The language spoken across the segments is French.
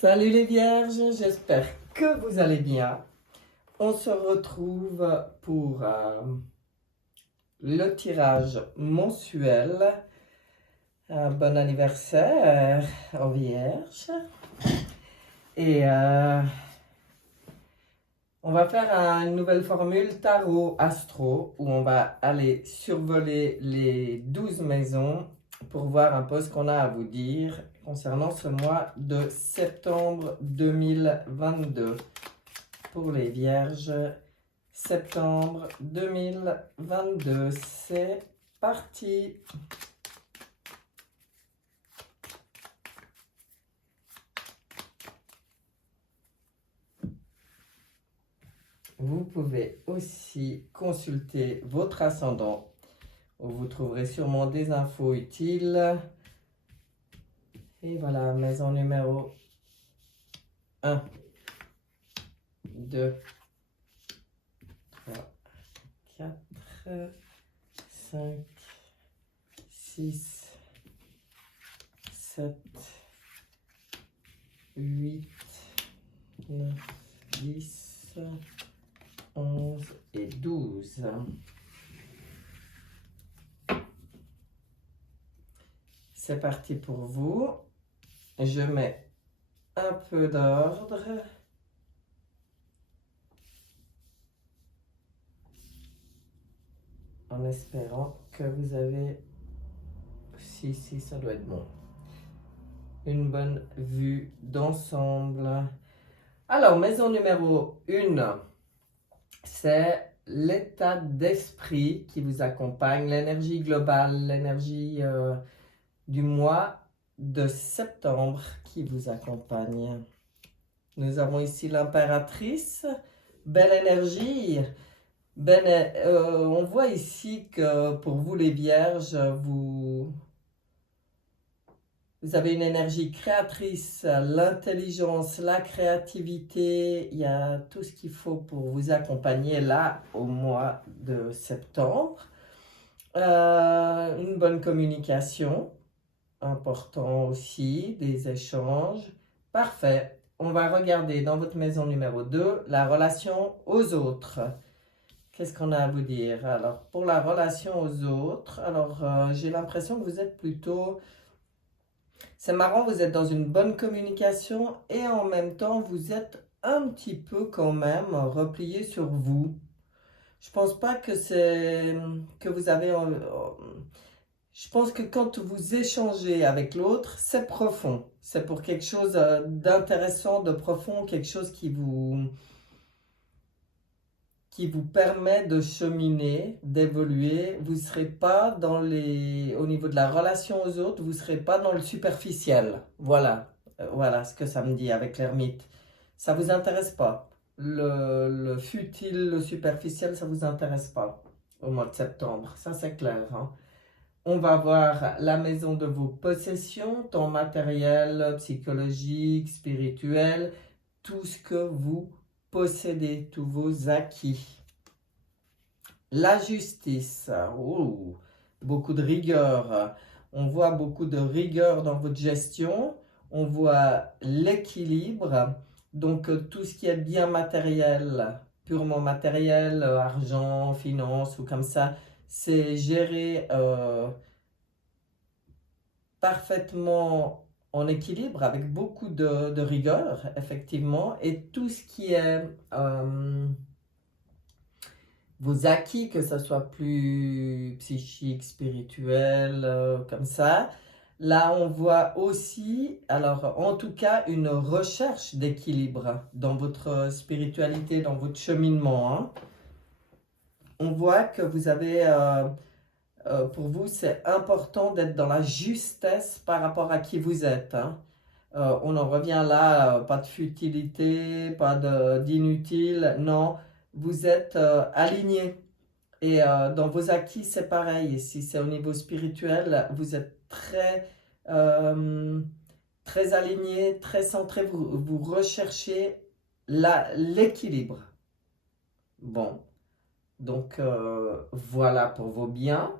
Salut les vierges, j'espère que vous allez bien. On se retrouve pour le tirage mensuel. Bon anniversaire aux vierges. Et on va faire une nouvelle formule tarot astro où on va aller survoler les 12 maisons pour voir un peu ce qu'on a à vous dire concernant ce mois de septembre 2022. Pour les vierges, septembre 2022, c'est parti. Vous pouvez aussi consulter votre ascendant, où vous trouverez sûrement des infos utiles. Et voilà, maison numéro 1, 2, 3, 4, 5, 6, 7, 8, 9, 10, 11 et 12. C'est parti pour vous. Je mets un peu d'ordre. En espérant que vous avez, si, ça doit être bon, une bonne vue d'ensemble. Alors, maison numéro 1, c'est l'état d'esprit qui vous accompagne, l'énergie globale, l'énergie du mois de septembre qui vous accompagne. Nous avons ici l'impératrice, belle énergie. On voit ici que pour vous les vierges, vous avez une énergie créatrice, l'intelligence, la créativité, il y a tout ce qu'il faut pour vous accompagner là au mois de septembre. Une bonne communication, important aussi, des échanges. Parfait. On va regarder dans votre maison numéro 2 la relation aux autres. Qu'est-ce qu'on a à vous dire? Alors, pour la relation aux autres, j'ai l'impression que vous êtes plutôt... C'est marrant, vous êtes dans une bonne communication et en même temps, vous êtes un petit peu quand même replié sur vous. Je pense pas que c'est... que vous avez... Je pense que quand vous échangez avec l'autre, c'est profond. C'est pour quelque chose d'intéressant, de profond, quelque chose qui vous permet de cheminer, d'évoluer. Vous ne serez pas dans au niveau de la relation aux autres, vous ne serez pas dans le superficiel. Voilà, voilà ce que ça me dit avec l'ermite. Ça ne vous intéresse pas. Le futile, le superficiel, ça ne vous intéresse pas au mois de septembre. Ça, c'est clair, hein. On va voir la maison de vos possessions, tant matériel, psychologique, spirituel, tout ce que vous possédez, tous vos acquis. La justice, oh, beaucoup de rigueur. On voit beaucoup de rigueur dans votre gestion. On voit l'équilibre. Donc tout ce qui est bien matériel, purement matériel, argent, finance ou comme ça, c'est géré parfaitement en équilibre avec beaucoup de rigueur, effectivement. Et tout ce qui est vos acquis, que ce soit plus psychique, spirituel, comme ça. Là, on voit aussi, alors en tout cas, une recherche d'équilibre dans votre spiritualité, dans votre cheminement, hein. On voit que vous avez, pour vous, c'est important d'être dans la justesse par rapport à qui vous êtes, hein. On en revient là, pas de futilité, pas d'inutile, non, vous êtes aligné. Et dans vos acquis, c'est pareil. Et si c'est au niveau spirituel, vous êtes très aligné, très centré. Vous recherchez l'équilibre. Bon, donc voilà pour vos biens.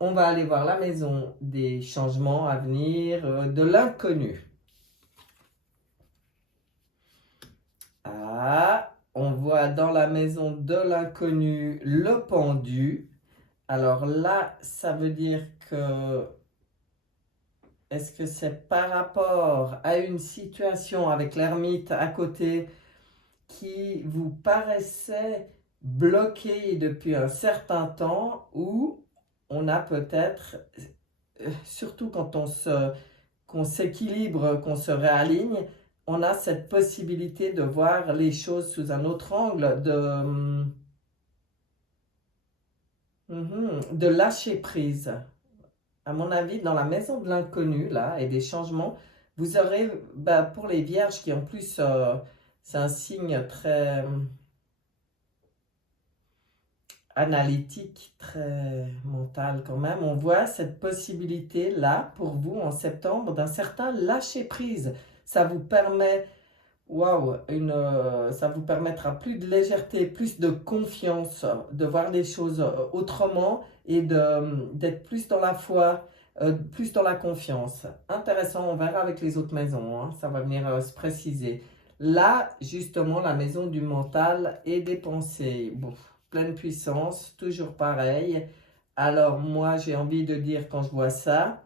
On va aller voir la maison des changements à venir, de l'inconnu. Ah, on voit dans la maison de l'inconnu le pendu. Alors là, ça veut dire que est-ce que c'est par rapport à une situation avec l'ermite à côté qui vous paraissait bloquée depuis un certain temps ou on a peut-être, surtout quand qu'on s'équilibre, qu'on se réaligne, on a cette possibilité de voir les choses sous un autre angle, de lâcher prise. À mon avis, dans la maison de l'inconnu, là, et des changements, vous aurez, bah, pour les vierges qui en plus, c'est un signe très analytique, très mental quand même, on voit cette possibilité-là pour vous en septembre d'un certain lâcher-prise. Ça vous permet, waouh, ça vous permettra plus de légèreté, plus de confiance, de voir les choses autrement et d'être plus dans la foi, plus dans la confiance. Intéressant, on verra avec les autres maisons, hein, ça va venir se préciser. Là, justement, la maison du mental et des pensées. Bon, pleine puissance, toujours pareil. Alors moi, j'ai envie de dire quand je vois ça,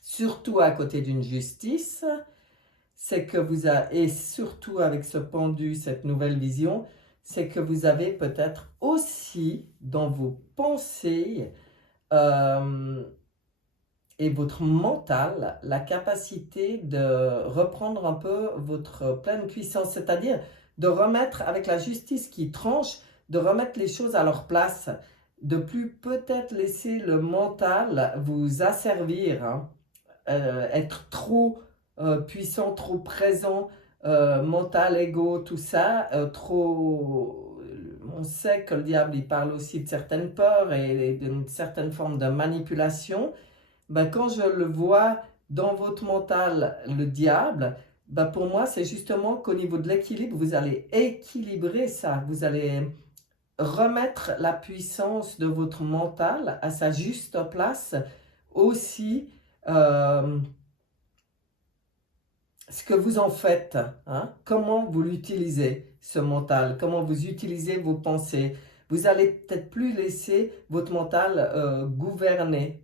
surtout à côté d'une justice, c'est que vous avez, et surtout avec ce pendu, cette nouvelle vision, c'est que vous avez peut-être aussi dans vos pensées et votre mental la capacité de reprendre un peu votre pleine puissance, c'est-à-dire de remettre avec la justice qui tranche, de remettre les choses à leur place, de plus peut-être laisser le mental vous asservir, hein, être trop puissant, trop présent, mental, ego, tout ça, trop... On sait que le diable, il parle aussi de certaines peurs et d'une certaine forme de manipulation. Ben, quand je le vois dans votre mental, le diable, ben, pour moi, c'est justement qu'au niveau de l'équilibre, vous allez équilibrer ça. Vous allez remettre la puissance de votre mental à sa juste place. Aussi, ce que vous en faites, hein, comment vous l'utilisez, ce mental, comment vous utilisez vos pensées. Vous allez peut-être plus laisser votre mental gouverner,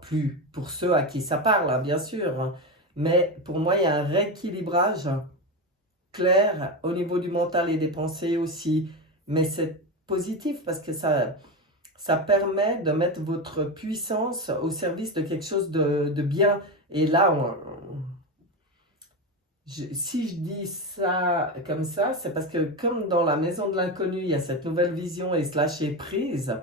plus pour ceux à qui ça parle, hein, bien sûr, hein. Mais pour moi, il y a un rééquilibrage clair au niveau du mental et des pensées aussi. Mais c'est positif parce que ça permet de mettre votre puissance au service de quelque chose de bien. Et là, si je dis ça comme ça, c'est parce que comme dans la maison de l'inconnu, il y a cette nouvelle vision et se lâcher prise,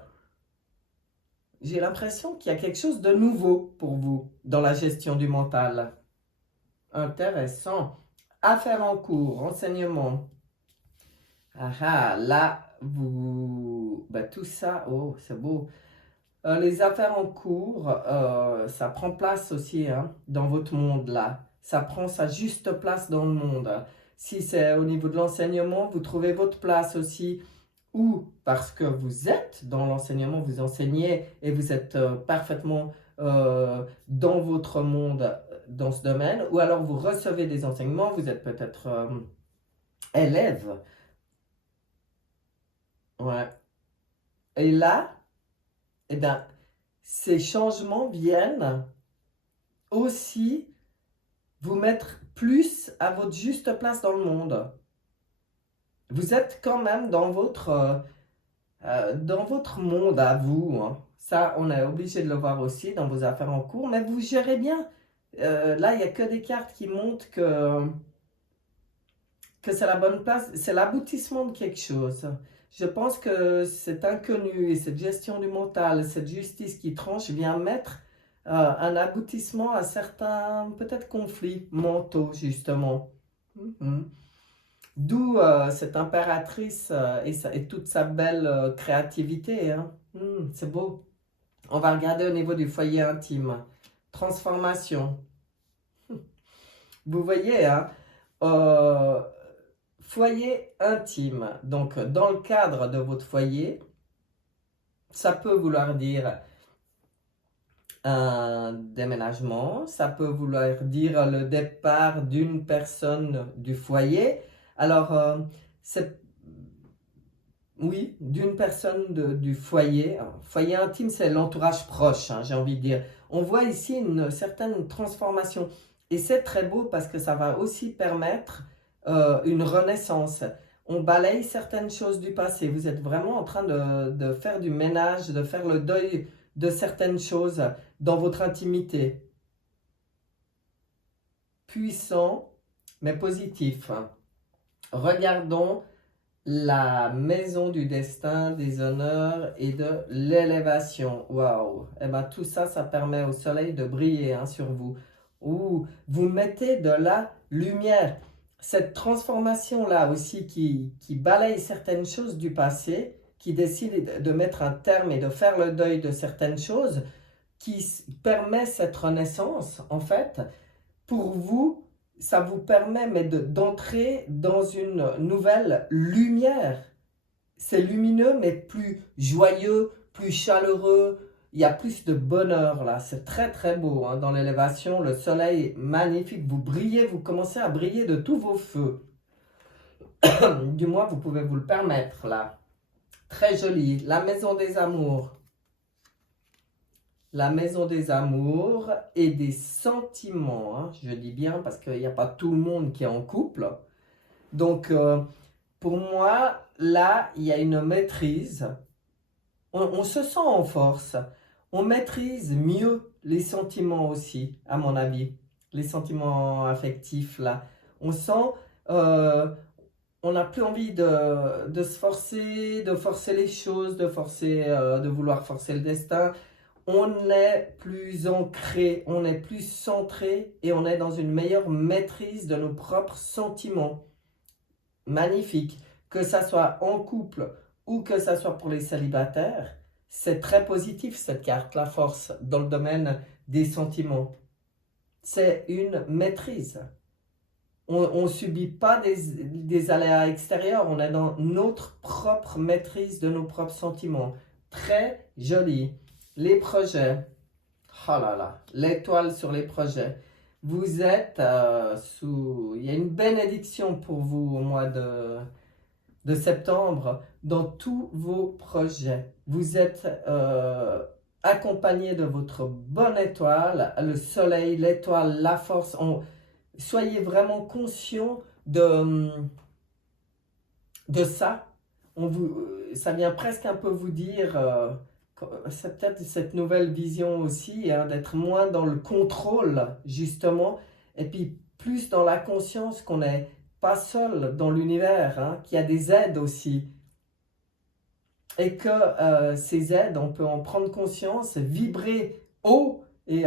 j'ai l'impression qu'il y a quelque chose de nouveau pour vous dans la gestion du mental. Intéressant. Affaires en cours, enseignement. Ah ah, là, tout ça, oh, c'est beau. Les affaires en cours, ça prend place aussi, hein, dans votre monde là. Ça prend sa juste place dans le monde. Si c'est au niveau de l'enseignement, vous trouvez votre place aussi. Ou parce que vous êtes dans l'enseignement, vous enseignez et vous êtes parfaitement dans votre monde, dans ce domaine. Ou alors vous recevez des enseignements, vous êtes peut-être élève. Ouais. Et là, eh bien, ces changements viennent aussi vous mettre plus à votre juste place dans le monde. Vous êtes quand même dans votre monde à vous, hein. Ça, on est obligé de le voir aussi dans vos affaires en cours, mais vous gérez bien. Là, il n'y a que des cartes qui montrent que c'est la bonne place, c'est l'aboutissement de quelque chose. Je pense que cet inconnu et cette gestion du mental, cette justice qui tranche vient mettre un aboutissement à certains peut-être conflits mentaux, justement. Mhm. D'où cette impératrice et toute sa belle créativité, hein. C'est beau. On va regarder au niveau du foyer intime. Transformation. Vous voyez, hein, euh, foyer intime. Donc, dans le cadre de votre foyer, ça peut vouloir dire un déménagement, ça peut vouloir dire le départ d'une personne du foyer. Alors, c'est, oui, d'une personne du foyer. Foyer intime, c'est l'entourage proche, hein, j'ai envie de dire. On voit ici une certaine transformation. Et c'est très beau parce que ça va aussi permettre une renaissance. On balaye certaines choses du passé. Vous êtes vraiment en train de faire du ménage, de faire le deuil de certaines choses dans votre intimité. Puissant, mais positif. Regardons la maison du destin, des honneurs et de l'élévation. Waouh! Eh ben, tout ça, ça permet au soleil de briller hein, sur vous. Ou vous mettez de la lumière. Cette transformation-là aussi qui balaye certaines choses du passé, qui décide de mettre un terme et de faire le deuil de certaines choses, qui permet cette renaissance, en fait, pour vous, ça vous permet d'entrer dans une nouvelle lumière. C'est lumineux, mais plus joyeux, plus chaleureux. Il y a plus de bonheur là. C'est très très beau hein, dans l'élévation. Le soleil est magnifique. Vous brillez, vous commencez à briller de tous vos feux. Du moins, vous pouvez vous le permettre là. Très joli. La maison des amours. La maison des amours et des sentiments. Hein, je dis bien parce qu'il n'y a pas tout le monde qui est en couple. Donc, pour moi, là, il y a une maîtrise. On se sent en force. On maîtrise mieux les sentiments aussi, à mon avis. Les sentiments affectifs, là. On sent... on n'a plus envie de se forcer, de forcer les choses, de vouloir forcer le destin. On est plus ancré, on est plus centré et on est dans une meilleure maîtrise de nos propres sentiments. Magnifique. Que ça soit en couple ou que ça soit pour les célibataires, c'est très positif cette carte, la force dans le domaine des sentiments. C'est une maîtrise. On ne subit pas des aléas extérieurs, on est dans notre propre maîtrise de nos propres sentiments. Très joli. Les projets. Oh là là, l'étoile sur les projets. Vous êtes sous... Il y a une bénédiction pour vous au mois de septembre dans tous vos projets. Vous êtes accompagné de votre bonne étoile, le soleil, l'étoile, la force. Soyez vraiment conscient de ça. Ça vient presque un peu vous dire... c'est peut-être cette nouvelle vision aussi, hein, d'être moins dans le contrôle, justement, et puis plus dans la conscience qu'on n'est pas seul dans l'univers, hein, qu'il y a des aides aussi. Et que ces aides, on peut en prendre conscience, vibrer haut et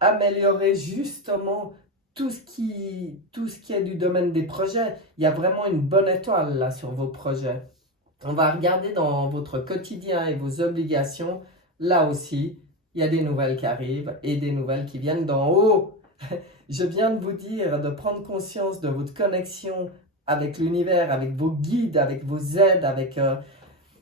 améliorer justement tout ce qui est du domaine des projets. Il y a vraiment une bonne étoile là sur vos projets. On va regarder dans votre quotidien et vos obligations. Là aussi, il y a des nouvelles qui arrivent et des nouvelles qui viennent d'en haut. Je viens de vous dire de prendre conscience de votre connexion avec l'univers, avec vos guides, avec vos aides, avec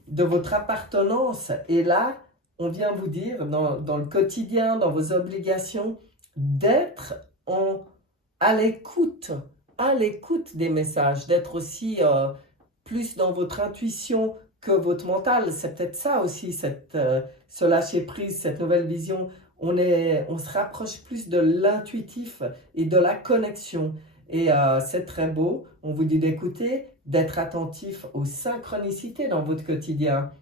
de votre appartenance. Et là, on vient vous dire dans le quotidien, dans vos obligations, d'être à l'écoute des messages, d'être aussi... plus dans votre intuition que votre mental. C'est peut-être ça aussi, ce lâcher-prise, cette nouvelle vision. On se rapproche plus de l'intuitif et de la connexion. Et c'est très beau. On vous dit d'écouter, d'être attentif aux synchronicités dans votre quotidien.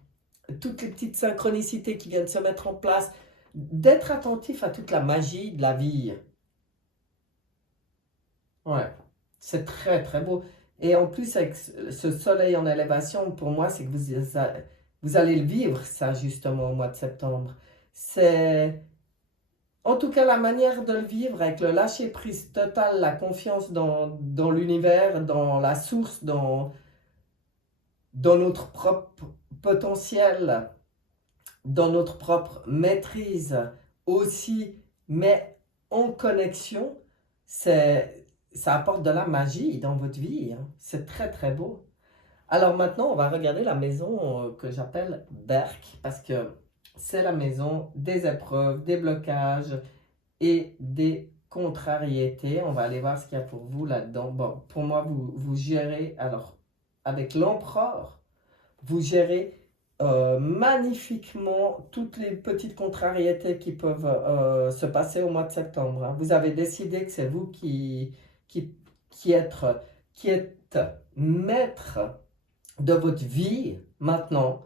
Toutes les petites synchronicités qui viennent se mettre en place. D'être attentif à toute la magie de la vie. Ouais, c'est très très beau. Et en plus, avec ce soleil en élévation, pour moi, c'est que vous allez le vivre, ça, justement, au mois de septembre. C'est, en tout cas, la manière de le vivre, avec le lâcher-prise total, la confiance dans l'univers, dans la source, dans notre propre potentiel, dans notre propre maîtrise aussi, mais en connexion, ça apporte de la magie dans votre vie. Hein. C'est très très beau. Alors maintenant, on va regarder la maison que j'appelle Berk, parce que c'est la maison des épreuves, des blocages et des contrariétés. On va aller voir ce qu'il y a pour vous là-dedans. Bon, pour moi, vous gérez, alors, avec l'empereur, vous gérez magnifiquement toutes les petites contrariétés qui peuvent se passer au mois de septembre, hein. Vous avez décidé que c'est vous qui, qui êtes, qui êtes maître de votre vie maintenant.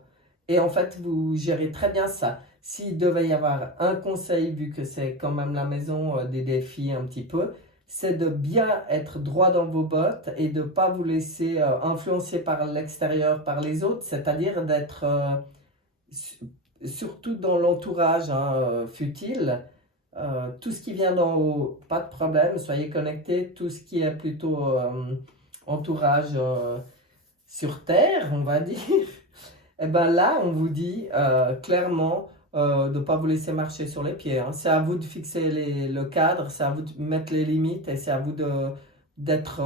Et en fait, vous gérez très bien ça. S'il devait y avoir un conseil, vu que c'est quand même la maison des défis un petit peu, c'est de bien être droit dans vos bottes et de ne pas vous laisser influencer par l'extérieur, par les autres, c'est-à-dire d'être surtout dans l'entourage futile. Tout ce qui vient d'en haut, pas de problème, soyez connectés. Tout ce qui est plutôt entourage sur terre, on va dire, et bien là, on vous dit clairement de ne pas vous laisser marcher sur les pieds, hein. C'est à vous de fixer le cadre, c'est à vous de mettre les limites et c'est à vous d'être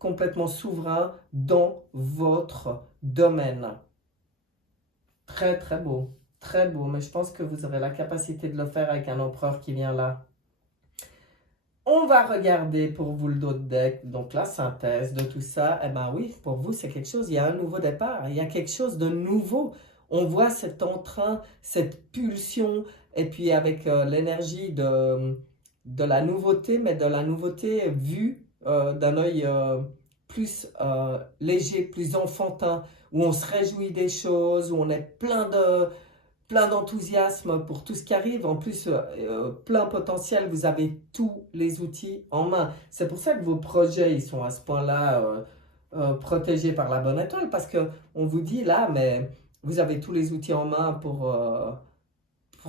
complètement souverain dans votre domaine. Très très beau, mais je pense que vous aurez la capacité de le faire avec un empereur qui vient là. On va regarder pour vous le dos de deck, donc la synthèse de tout ça. Eh bien oui, pour vous c'est quelque chose, il y a un nouveau départ, il y a quelque chose de nouveau. On voit cet entrain, cette pulsion, et puis avec l'énergie de la nouveauté, mais de la nouveauté vue d'un œil plus léger, plus enfantin, où on se réjouit des choses, où on est plein d'enthousiasme pour tout ce qui arrive. En plus, plein potentiel, vous avez tous les outils en main. C'est pour ça que vos projets, ils sont à ce point-là protégés par la bonne étoile, parce qu'on vous dit là, mais vous avez tous les outils en main pour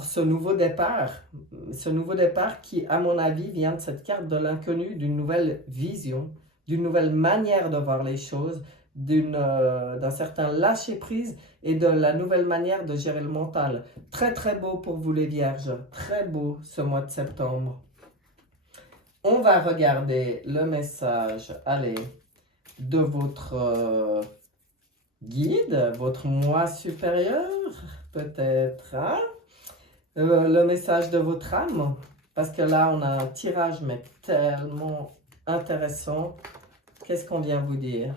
ce nouveau départ. Ce nouveau départ qui, à mon avis, vient de cette carte de l'inconnu, d'une nouvelle vision, d'une nouvelle manière de voir les choses, d'un certain lâcher-prise et de la nouvelle manière de gérer le mental. Très très beau pour vous les vierges, très beau ce mois de septembre. On va regarder le message, allez, de votre guide, votre moi supérieur, peut-être, hein? Le message de votre âme, parce que là on a un tirage mais tellement intéressant. Qu'est-ce qu'on vient vous dire?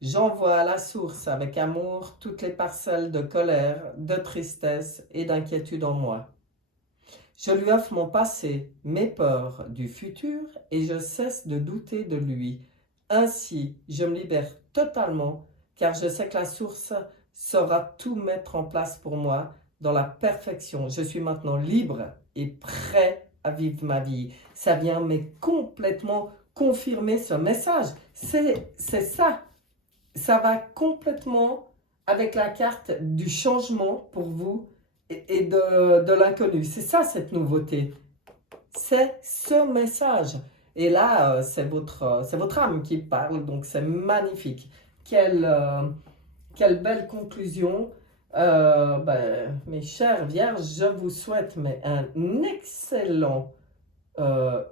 J'envoie à la source avec amour toutes les parcelles de colère, de tristesse et d'inquiétude en moi. Je lui offre mon passé, mes peurs du futur et je cesse de douter de lui. Ainsi, je me libère totalement car je sais que la source saura tout mettre en place pour moi dans la perfection. Je suis maintenant libre et prêt à vivre ma vie. Ça vient mais complètement confirmer ce message. C'est ça. Ça va complètement avec la carte du changement pour vous et de l'inconnu. C'est ça cette nouveauté. C'est ce message. Et là, c'est votre âme qui parle, donc c'est magnifique. Quelle belle conclusion. Mes chères vierges, je vous souhaite un excellent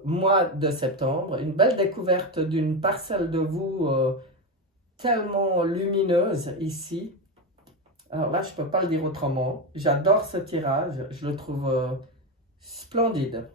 mois de septembre, une belle découverte d'une parcelle de vous tellement lumineuse ici. Alors là, je ne peux pas le dire autrement. J'adore ce tirage, je le trouve splendide.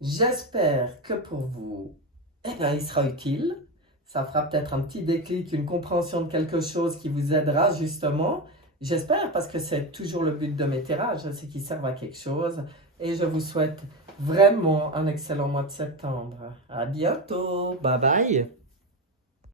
J'espère que pour vous, il sera utile. Ça fera peut-être un petit déclic, une compréhension de quelque chose qui vous aidera justement. J'espère, parce que c'est toujours le but de mes tirages, c'est qu'ils servent à quelque chose. Et je vous souhaite vraiment un excellent mois de septembre. À bientôt. Bye bye.